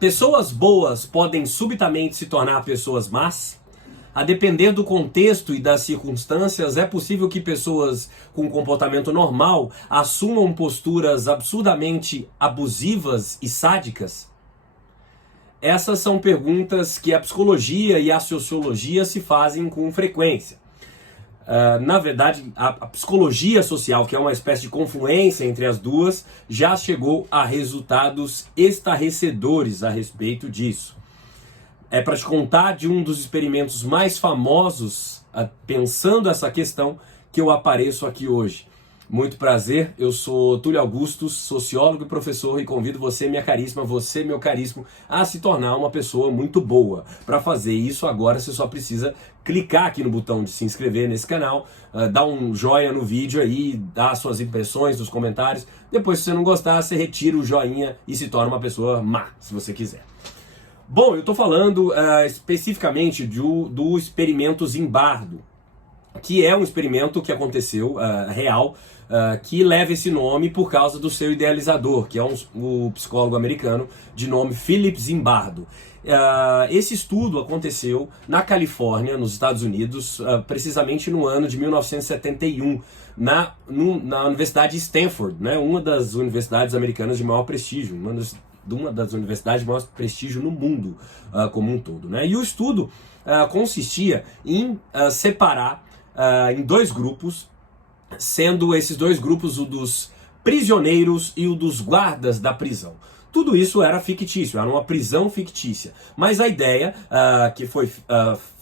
Pessoas boas podem subitamente se tornar pessoas más? A depender do contexto e das circunstâncias, é possível que pessoas com comportamento normal assumam posturas absurdamente abusivas e sádicas? Essas são perguntas que a psicologia e a sociologia se fazem com frequência. Na verdade, a psicologia social, que é uma espécie de confluência entre as duas, já chegou a resultados estarrecedores a respeito disso. É para te contar de um dos experimentos mais famosos, pensando essa questão, que eu apareço aqui hoje. Muito prazer, eu sou Túlio Augustus, sociólogo e professor, e convido você, minha caríssima, você, meu caríssimo, a se tornar uma pessoa muito boa. Para fazer isso agora, você só precisa clicar aqui no botão de se inscrever nesse canal, dar um joinha no vídeo aí, dar suas impressões nos comentários. Depois, se você não gostar, você retira o joinha e se torna uma pessoa má, se você quiser. Bom, eu estou falando especificamente do experimento Zimbardo, que é um experimento que aconteceu, real, que leva esse nome por causa do seu idealizador, que é o psicólogo americano de nome Philip Zimbardo. Esse estudo aconteceu na Califórnia, nos Estados Unidos, precisamente no ano de 1971, na Universidade de Stanford, né, uma das universidades americanas de maior prestígio, uma das universidades de maior prestígio no mundo como um todo, né? E o estudo consistia em separar em dois grupos, sendo esses dois grupos o dos prisioneiros e o dos guardas da prisão. Tudo isso era fictício, era uma prisão fictícia, mas a ideia que foi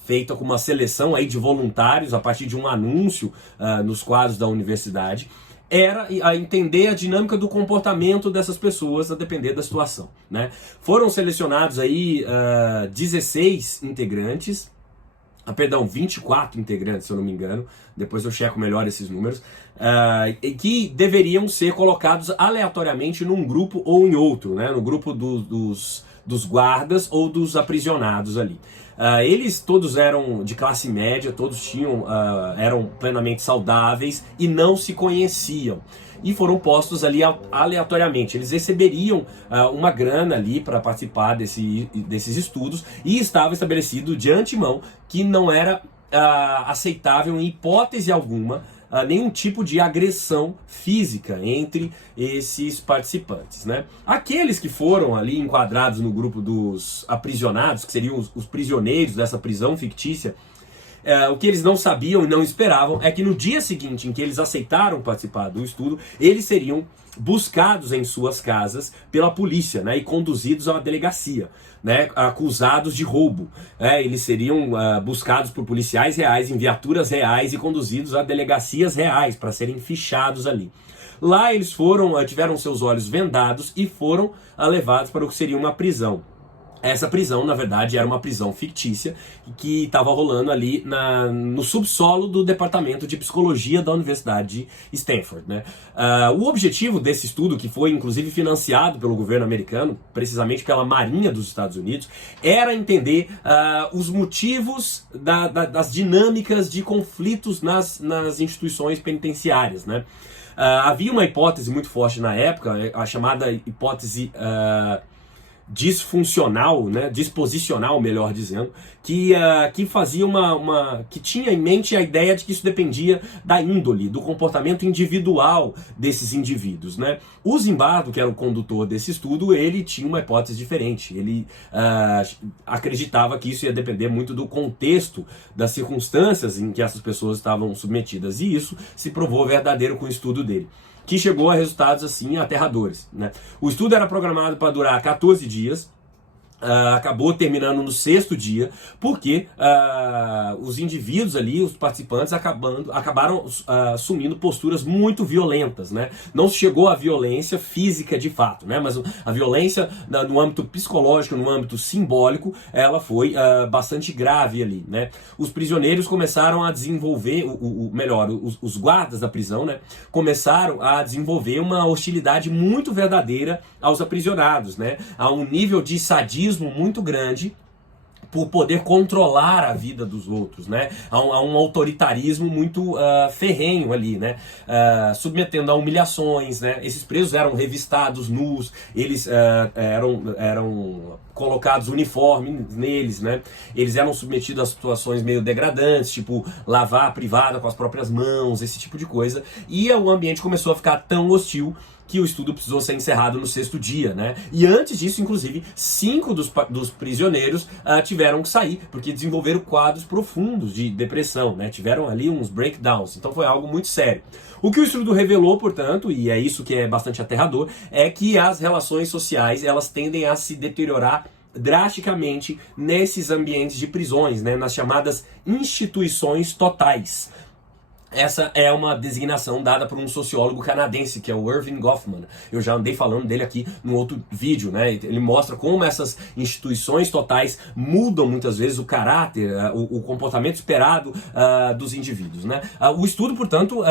feita com uma seleção aí de voluntários a partir de um anúncio nos quadros da universidade, era a entender a dinâmica do comportamento dessas pessoas a depender da situação, né? Foram selecionados aí 16 integrantes, 24 integrantes, se eu não me engano, depois eu checo melhor esses números, que deveriam ser colocados aleatoriamente num grupo ou em outro, né? No grupo dos guardas ou dos aprisionados ali. Eles todos eram de classe média, todos eram plenamente saudáveis e não se conheciam. E foram postos ali aleatoriamente. Eles receberiam uma grana ali para participar desses estudos, e estava estabelecido de antemão que não era aceitável em hipótese alguma nenhum tipo de agressão física entre esses participantes, né? Aqueles que foram ali enquadrados no grupo dos aprisionados, que seriam os prisioneiros dessa prisão fictícia, o que eles não sabiam e não esperavam é que no dia seguinte em que eles aceitaram participar do estudo, eles seriam buscados em suas casas pela polícia, né, e conduzidos a uma delegacia, né, acusados de roubo. Eles seriam buscados por policiais reais, em viaturas reais, e conduzidos a delegacias reais para serem fichados ali. Lá eles tiveram seus olhos vendados e foram levados para o que seria uma prisão. Essa prisão, na verdade, era uma prisão fictícia que estava rolando ali no subsolo do departamento de psicologia da Universidade de Stanford, né? O objetivo desse estudo, que foi inclusive financiado pelo governo americano, precisamente pela Marinha dos Estados Unidos, era entender os motivos das dinâmicas de conflitos nas instituições penitenciárias, né? Havia uma hipótese muito forte na época, a chamada hipótese disfuncional, né, disposicional, melhor dizendo, que fazia que tinha em mente a ideia de que isso dependia da índole, do comportamento individual desses indivíduos, né? O Zimbardo, que era o condutor desse estudo, ele tinha uma hipótese diferente. Ele acreditava que isso ia depender muito do contexto, das circunstâncias em que essas pessoas estavam submetidas, e isso se provou verdadeiro com o estudo dele, que chegou a resultados assim aterradores, né? O estudo era programado para durar 14 dias, acabou terminando no 6º dia, porque os indivíduos ali, os participantes, acabaram assumindo posturas muito violentas, né? Não chegou à violência física de fato, né? Mas a violência no âmbito psicológico, no âmbito simbólico, ela foi bastante grave ali, né? Os prisioneiros começaram a desenvolver, os guardas da prisão, né, começaram a desenvolver uma hostilidade muito verdadeira aos aprisionados, né? A um nível de sadismo muito grande, por poder controlar a vida dos outros, né? Há um autoritarismo muito ferrenho ali, né? Submetendo a humilhações, né? Esses presos eram revistados nus, eles eram colocados uniformes neles, né? Eles eram submetidos a situações meio degradantes, tipo lavar a privada com as próprias mãos, esse tipo de coisa. E o ambiente começou a ficar tão hostil que o estudo precisou ser encerrado no 6º dia, né? E antes disso, inclusive, 5 dos prisioneiros tiveram que sair, porque desenvolveram quadros profundos de depressão, né? Tiveram ali uns breakdowns, então foi algo muito sério. O que o estudo revelou, portanto, e é isso que é bastante aterrador, é que as relações sociais, elas tendem a se deteriorar drasticamente nesses ambientes de prisões, né? Nas chamadas instituições totais. Essa é uma designação dada por um sociólogo canadense, que é o Erving Goffman. Eu já andei falando dele aqui no outro vídeo, né? Ele mostra como essas instituições totais mudam muitas vezes o caráter, o comportamento esperado dos indivíduos, né? O estudo, portanto,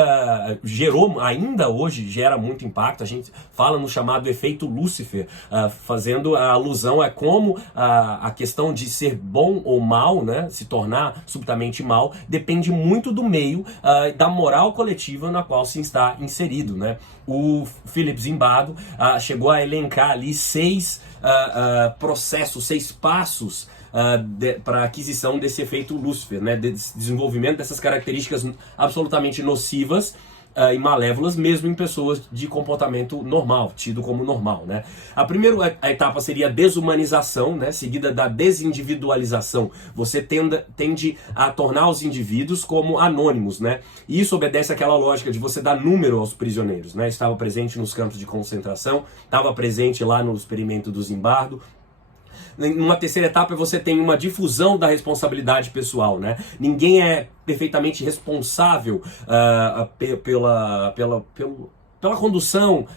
ainda hoje gera muito impacto. A gente fala no chamado efeito Lúcifer, fazendo a alusão a como a questão de ser bom ou mal, né? Se tornar subitamente mal, depende muito do meio, da moral coletiva na qual se está inserido, né? O Philip Zimbardo chegou a elencar ali 6 processos, 6 passos para a aquisição desse efeito Lúcifer, né? Desenvolvimento dessas características absolutamente nocivas e malévolas, mesmo em pessoas de comportamento normal, tido como normal, né? A primeira etapa seria a desumanização, né? Seguida da desindividualização. Você tende a tornar os indivíduos como anônimos, né? E isso obedece àquela lógica de você dar número aos prisioneiros, né? Estava presente nos campos de concentração, estava presente lá no experimento do Zimbardo. Numa terceira etapa, você tem uma difusão da responsabilidade pessoal, né? Ninguém é perfeitamente responsável pela condução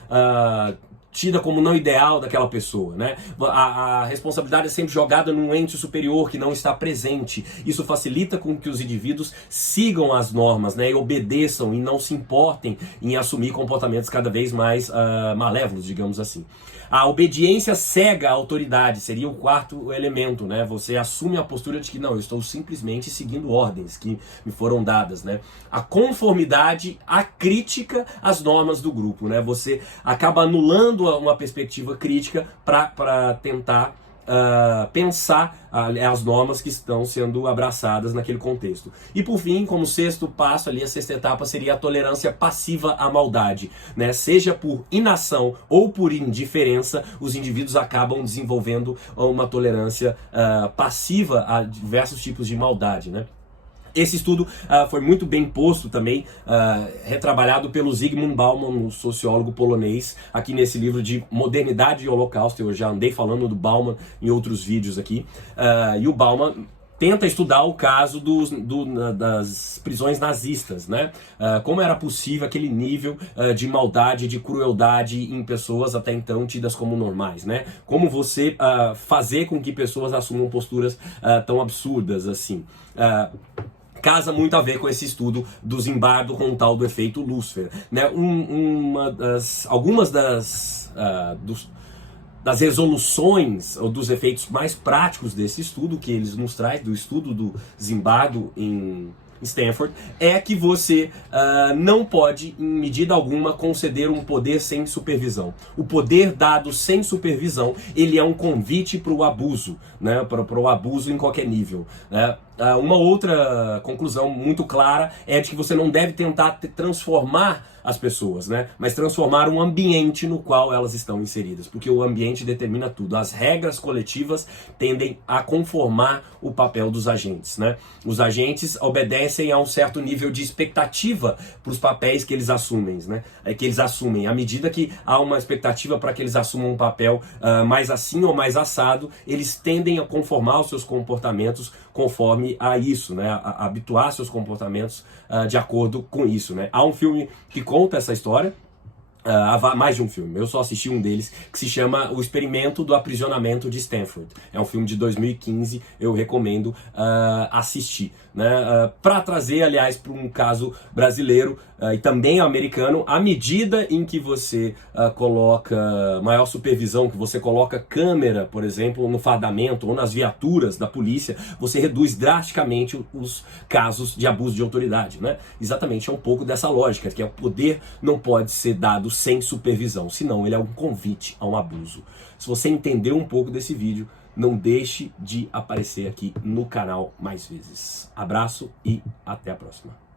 tida como não ideal daquela pessoa, né? A responsabilidade é sempre jogada num ente superior que não está presente. Isso facilita com que os indivíduos sigam as normas, né? E obedeçam e não se importem em assumir comportamentos cada vez mais malévolos, digamos assim. A obediência cega à autoridade seria o 4º elemento, né? Você assume a postura de que não, eu estou simplesmente seguindo ordens que me foram dadas, né? A conformidade acrítica às normas do grupo, né? Você acaba anulando uma perspectiva crítica para tentar pensar as normas que estão sendo abraçadas naquele contexto. E por fim, como 6º passo ali, a 6ª etapa seria a tolerância passiva à maldade, né? Seja por inação ou por indiferença, os indivíduos acabam desenvolvendo uma tolerância passiva a diversos tipos de maldade, né? Esse estudo foi muito bem posto também, retrabalhado pelo Zygmunt Bauman, um sociólogo polonês, aqui nesse livro de Modernidade e Holocausto. Eu já andei falando do Bauman em outros vídeos aqui. E o Bauman tenta estudar o caso das prisões nazistas, né? Como era possível aquele nível de maldade, de crueldade em pessoas até então tidas como normais, né? Como você fazer com que pessoas assumam posturas tão absurdas assim. Casa muito a ver com esse estudo do Zimbardo com o tal do efeito Lúcifer, né? Algumas das resoluções ou dos efeitos mais práticos desse estudo que eles nos traz, do estudo do Zimbardo em Stanford, é que você não pode, em medida alguma, conceder um poder sem supervisão. O poder dado sem supervisão, ele é um convite para o abuso, né? Para o abuso em qualquer nível, né? Uma outra conclusão muito clara é de que você não deve tentar transformar as pessoas, né? Mas transformar um ambiente no qual elas estão inseridas, porque o ambiente determina tudo. As regras coletivas tendem a conformar o papel dos agentes, né? Os agentes obedecem a um certo nível de expectativa para os papéis que eles assumem, né? Que eles assumem. À medida que há uma expectativa para que eles assumam um papel mais assim ou mais assado, eles tendem a conformar os seus comportamentos conforme a isso, né? A habituar seus comportamentos de acordo com isso, né? Há um filme que conta essa história, há mais de um filme, eu só assisti um deles, que se chama O Experimento do Aprisionamento de Stanford. É um filme de 2015, eu recomendo assistir, né? Para trazer, aliás, para um caso brasileiro, e também americano, à medida em que você coloca maior supervisão, que você coloca câmera, por exemplo, no fardamento ou nas viaturas da polícia, você reduz drasticamente os casos de abuso de autoridade, né? Exatamente, é um pouco dessa lógica, que o poder não pode ser dado sem supervisão, senão ele é um convite a um abuso. Se você entendeu um pouco desse vídeo, não deixe de aparecer aqui no canal mais vezes. Abraço e até a próxima.